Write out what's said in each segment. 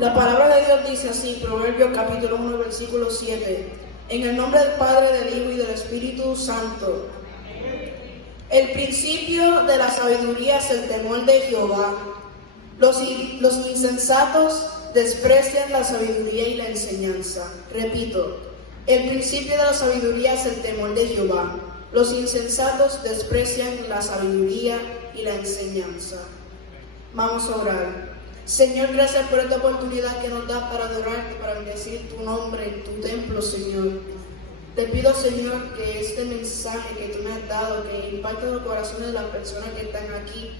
La palabra de Dios dice así, Proverbios capítulo 1, versículo 7. En el nombre del Padre, del Hijo y del Espíritu Santo. El principio de la sabiduría es el temor de Jehová. Los insensatos desprecian la sabiduría y la enseñanza. Repito, el principio de la sabiduría es el temor de Jehová. Los insensatos desprecian la sabiduría y la enseñanza. Vamos a orar. Señor, gracias por esta oportunidad que nos das para adorarte, para bendecir tu nombre en tu templo, Señor. Te pido, Señor, que este mensaje que tú me has dado, que impacte los corazones de las personas que están aquí,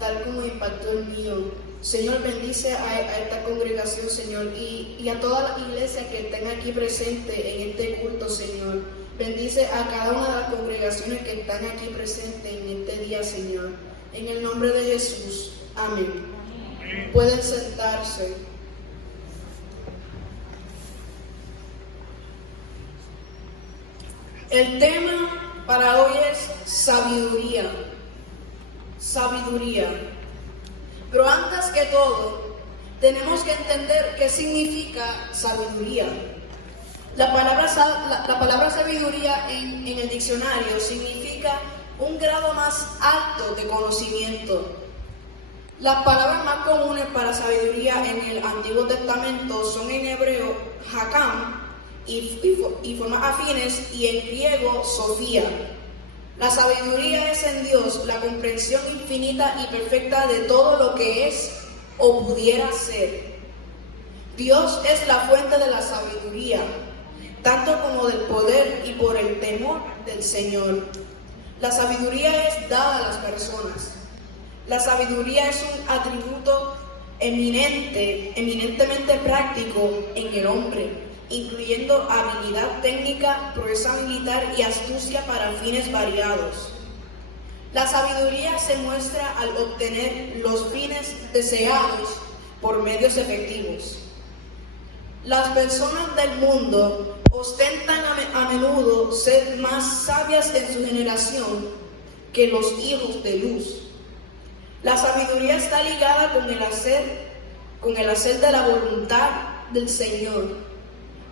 tal como impactó el mío. Señor, bendice a esta congregación, Señor, y a todas las iglesias que estén aquí presentes en este culto, Señor. Bendice a cada una de las congregaciones que están aquí presentes en este día, Señor. En el nombre de Jesús. Amén. Pueden sentarse. El tema para hoy es sabiduría. Sabiduría. Pero antes que todo, tenemos que entender qué significa sabiduría. La palabra sabiduría en el diccionario significa un grado más alto de conocimiento. Las palabras más comunes para sabiduría en el Antiguo Testamento son en hebreo hakam y formas afines, y en griego sofía. La sabiduría es en Dios la comprensión infinita y perfecta de todo lo que es o pudiera ser. Dios es la fuente de la sabiduría, tanto como del poder y por el temor del Señor. La sabiduría es dada a las personas. La sabiduría es un atributo eminentemente práctico en el hombre, incluyendo habilidad técnica, proeza militar y astucia para fines variados. La sabiduría se muestra al obtener los fines deseados por medios efectivos. Las personas del mundo ostentan a menudo ser más sabias en su generación que los hijos de luz. La sabiduría está ligada con el hacer de la voluntad del Señor.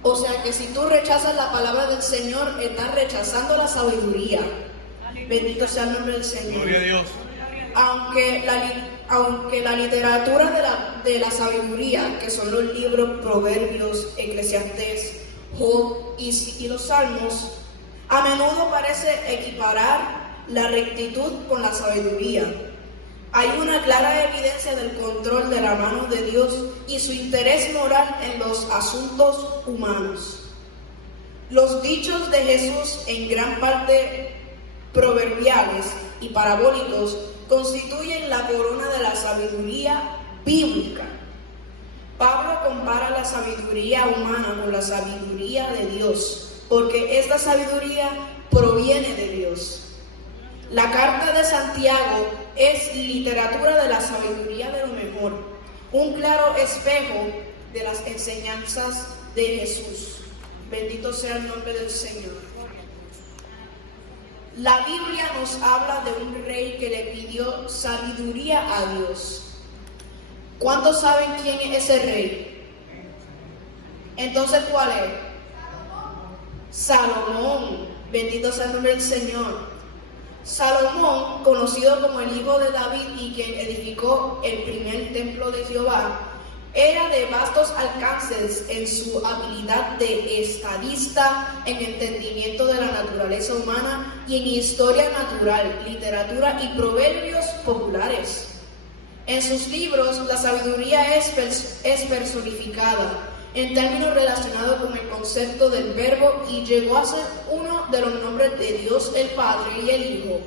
O sea que si tú rechazas la palabra del Señor, estás rechazando la sabiduría. Bendito sea el nombre del Señor. Gloria a Dios. Aunque la literatura de la sabiduría, que son los libros Proverbios, Eclesiastés, Job y los Salmos, a menudo parece equiparar la rectitud con la sabiduría. Hay una clara evidencia del control de la mano de Dios y su interés moral en los asuntos humanos. Los dichos de Jesús, en gran parte proverbiales y parabólicos, constituyen la corona de la sabiduría bíblica. Pablo compara la sabiduría humana con la sabiduría de Dios, porque esta sabiduría proviene de Dios. La carta de Santiago es literatura de la sabiduría de lo mejor, un claro espejo de las enseñanzas de Jesús. Bendito sea el nombre del Señor. La Biblia nos habla de un rey que le pidió sabiduría a Dios. ¿Cuántos saben quién es ese rey? Entonces, ¿cuál es? Salomón. Bendito sea el nombre del Señor. Salomón, conocido como el hijo de David y quien edificó el primer templo de Jehová, era de vastos alcances en su habilidad de estadista, en entendimiento de la naturaleza humana y en historia natural, literatura y proverbios populares. En sus libros, la sabiduría es personificada en términos relacionados con el concepto del verbo y llegó a ser uno de los nombres de Dios el Padre y el Hijo,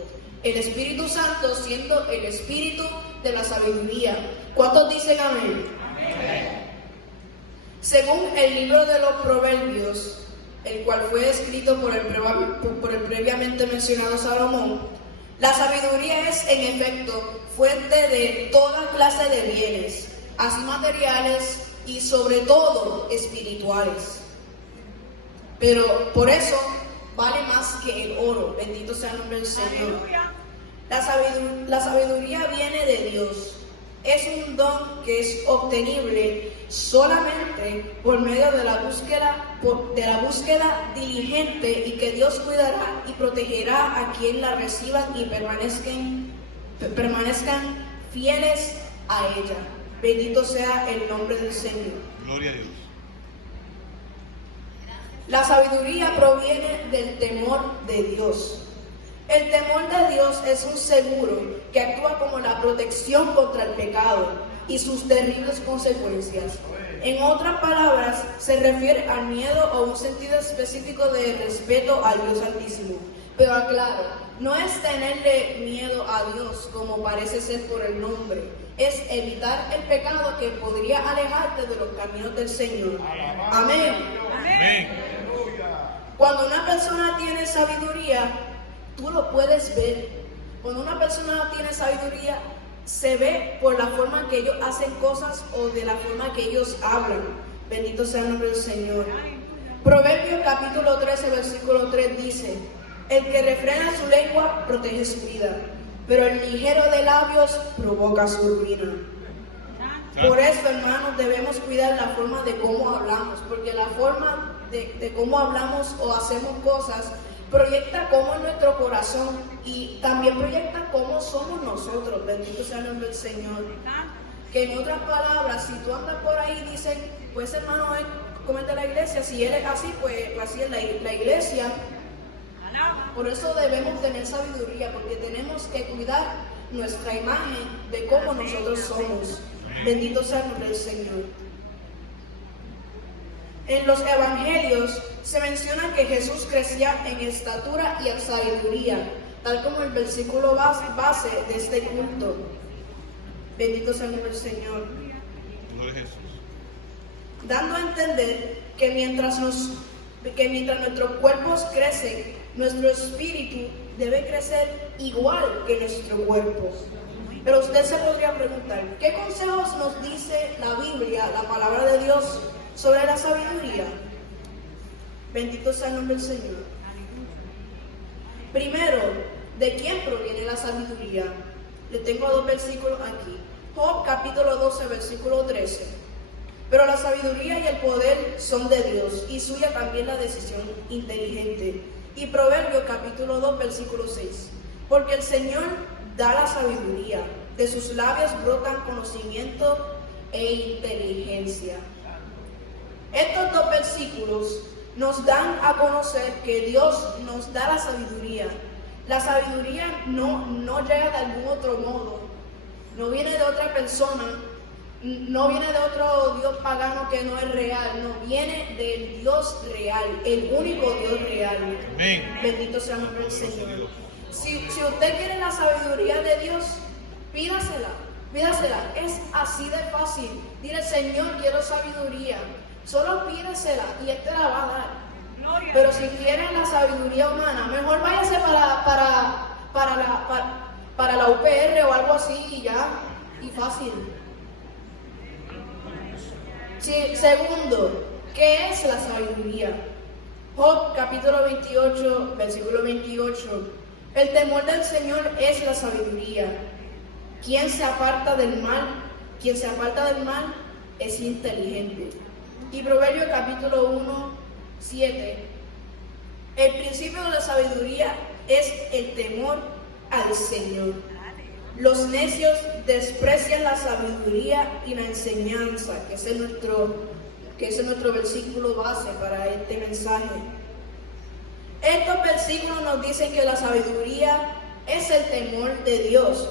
el Espíritu Santo siendo el Espíritu de la sabiduría. ¿Cuántos dicen amén? Amén. Según el libro de los Proverbios, el cual fue escrito por el previamente mencionado Salomón, la sabiduría es en efecto fuente de toda clase de bienes, así materiales y sobre todo espirituales. Pero por eso vale más que el oro. Bendito sea el nombre del Señor. La sabiduría viene de Dios. Es un don que es obtenible solamente por medio de la búsqueda diligente, y que Dios cuidará y protegerá a quien la reciban y permanezcan fieles a ella. Bendito sea el nombre del Señor. Gloria a Dios. La sabiduría proviene del temor de Dios. El temor de Dios es un seguro que actúa como la protección contra el pecado y sus terribles consecuencias. En otras palabras, se refiere al miedo o un sentido específico de respeto al Dios Altísimo. Pero aclaro, no es tenerle miedo a Dios como parece ser por el nombre. Es evitar el pecado que podría alejarte de los caminos del Señor. Amén. Amén. Cuando una persona tiene sabiduría, tú lo puedes ver. Cuando una persona tiene sabiduría, se ve por la forma en que ellos hacen cosas o de la forma que ellos hablan. Bendito sea el nombre del Señor. Proverbios capítulo 13, versículo 3 dice: el que refrena su lengua protege su vida, pero el ligero de labios provoca su ruina. Por eso, hermanos, debemos cuidar la forma de cómo hablamos, porque la forma de cómo hablamos o hacemos cosas proyecta cómo es nuestro corazón y también proyecta cómo somos nosotros. Bendito sea el nombre del Señor. Que en otras palabras, si tú andas por ahí y dices, pues hermano, él comete la iglesia, si él es así, pues así es la iglesia. Por eso debemos tener sabiduría, porque tenemos que cuidar nuestra imagen de cómo nosotros somos. Bendito sea el nombre del Señor. En los evangelios se menciona que Jesús crecía en estatura y en sabiduría, tal como el versículo base de este culto. Bendito sea el nombre del Señor. Gloria a Jesús. Dando a entender que mientras nuestros cuerpos crecen, nuestro espíritu debe crecer igual que nuestro cuerpo. Pero usted se podría preguntar, ¿qué consejos nos dice la Biblia, la palabra de Dios, sobre la sabiduría? Bendito sea el nombre del Señor. Primero, ¿de quién proviene la sabiduría? Le tengo dos versículos aquí. Job capítulo 12, versículo 13. Pero la sabiduría y el poder son de Dios, y suya también la decisión inteligente. Y Proverbios capítulo 2, versículo 6. Porque el Señor da la sabiduría, de sus labios brotan conocimiento e inteligencia. Estos dos versículos nos dan a conocer que Dios nos da la sabiduría. La sabiduría no llega de algún otro modo, no viene de otra persona, no viene de otro Dios pagano que no es real, no, viene del Dios real, el único Dios real. Amén. Bendito sea el nombre del Señor. Si usted quiere la sabiduría de Dios, pídasela. Es así de fácil. Dile, Señor, quiero sabiduría. Solo pídesela y Él te la va a dar. Pero si quieren la sabiduría humana, mejor váyase para la UPR o algo así y ya, y fácil. Sí, segundo, ¿qué es la sabiduría? Job capítulo 28, versículo 28. El temor del Señor es la sabiduría. Quien se aparta del mal es inteligente. Y Proverbios capítulo 1, 7. El principio de la sabiduría es el temor al Señor. Los necios desprecian la sabiduría y la enseñanza, que ese es nuestro versículo base para este mensaje. Estos versículos nos dicen que la sabiduría es el temor de Dios,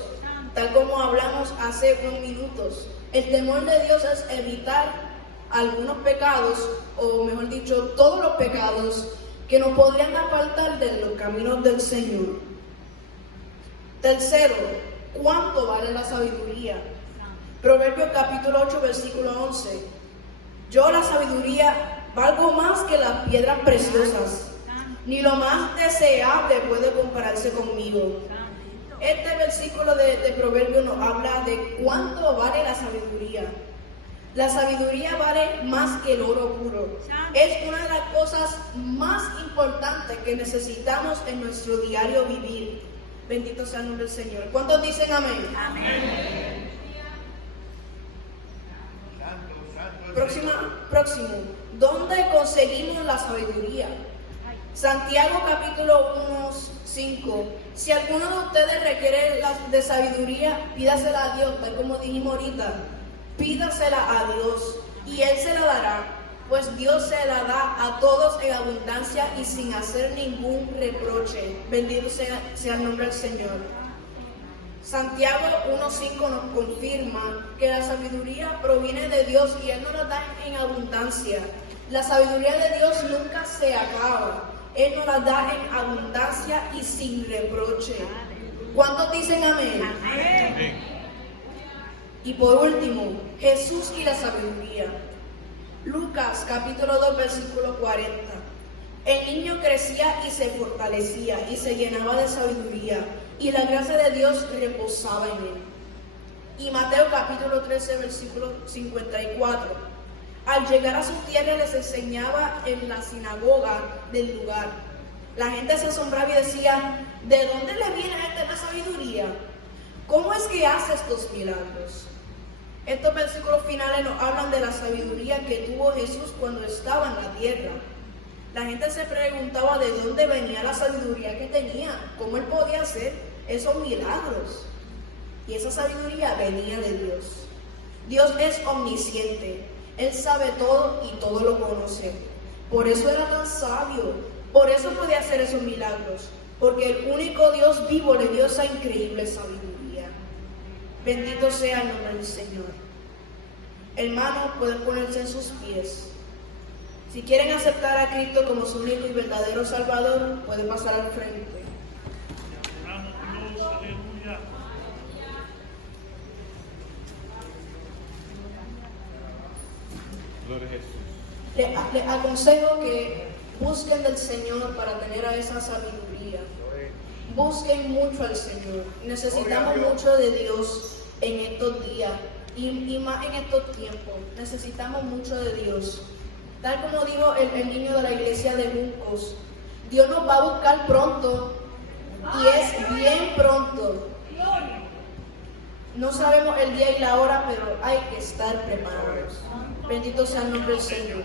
tal como hablamos hace unos minutos. El temor de Dios es evitar algunos pecados, o mejor dicho, todos los pecados que nos podrían apartar de los caminos del Señor. Tercero, ¿cuánto vale la sabiduría? Proverbios capítulo 8, versículo 11. Yo, la sabiduría, valgo más que las piedras preciosas, ni lo más deseable puede compararse conmigo. Este versículo de Proverbios nos habla de cuánto vale la sabiduría. La sabiduría vale más que el oro puro. Es una de las cosas más importantes que necesitamos en nuestro diario vivir. Bendito sea el nombre del Señor. ¿Cuántos dicen amén? Amén. Próximo. ¿Dónde conseguimos la sabiduría? Santiago capítulo 1:5. Si alguno de ustedes requiere de sabiduría, pídasela a Dios, tal como dijimos ahorita. Pídasela a Dios y Él se la dará, pues Dios se la da a todos en abundancia y sin hacer ningún reproche. Bendito sea el nombre del Señor. Santiago 1:5 nos confirma que la sabiduría proviene de Dios y Él nos la da en abundancia. La sabiduría de Dios nunca se acaba. Él nos la da en abundancia y sin reproche. ¿Cuántos dicen amén? Amén. Y por último, Jesús y la sabiduría. Lucas capítulo 2 versículo 40. El niño crecía y se fortalecía y se llenaba de sabiduría, y la gracia de Dios reposaba en él. Y Mateo capítulo 13 versículo 54. Al llegar a su tierra les enseñaba en la sinagoga del lugar. La gente se asombraba y decía: ¿de dónde le viene a este la sabiduría? ¿Cómo es que hace estos milagros? Estos versículos finales nos hablan de la sabiduría que tuvo Jesús cuando estaba en la tierra. La gente se preguntaba de dónde venía la sabiduría que tenía, cómo él podía hacer esos milagros. Y esa sabiduría venía de Dios. Dios es omnisciente. Él sabe todo y todo lo conoce. Por eso era tan sabio. Por eso podía hacer esos milagros. Porque el único Dios vivo le dio esa increíble sabiduría. Bendito sea el nombre del Señor. Hermanos, pueden ponerse en sus pies. Si quieren aceptar a Cristo como su único y verdadero Salvador, pueden pasar al frente. Aleluya. Gloria a Jesús. Les aconsejo que busquen del Señor para tener a esa sabiduría. Busquen mucho al Señor. Necesitamos mucho de Dios en estos días y más en estos tiempos. Necesitamos mucho de Dios. Tal como dijo el niño de la iglesia de Juncos, Dios nos va a buscar pronto y es bien pronto. No sabemos el día y la hora, pero hay que estar preparados. Bendito sea el nombre del Señor.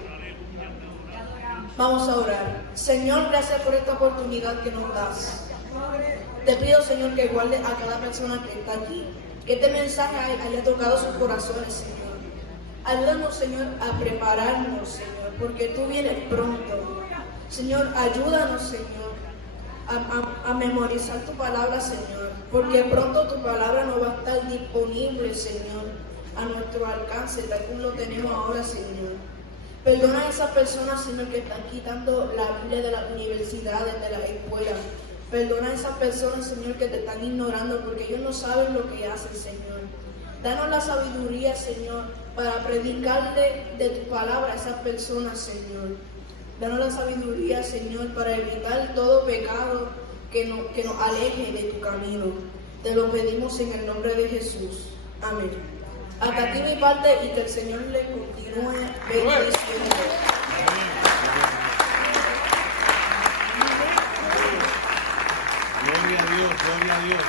Vamos a orar. Señor, gracias por esta oportunidad que nos das. Te pido, Señor, que guarde a cada persona que está aquí. Que este mensaje haya tocado sus corazones, Señor. Ayúdanos, Señor, a prepararnos, Señor, porque tú vienes pronto. Señor, ayúdanos, Señor, a memorizar tu palabra, Señor, porque pronto tu palabra no va a estar disponible, Señor, a nuestro alcance, tal como lo tenemos ahora, Señor. Perdona a esas personas, Señor, que están quitando la Biblia de las universidades, de las escuelas. Perdona a esas personas, Señor, que te están ignorando porque ellos no saben lo que hacen, Señor. Danos la sabiduría, Señor, para predicarle de tu palabra a esas personas, Señor. Danos la sabiduría, Señor, para evitar todo pecado que nos aleje de tu camino. Te lo pedimos en el nombre de Jesús. Amén. Hasta aquí mi parte y que el Señor le continúe bendiciendo. Gloria a Dios, gloria a Dios.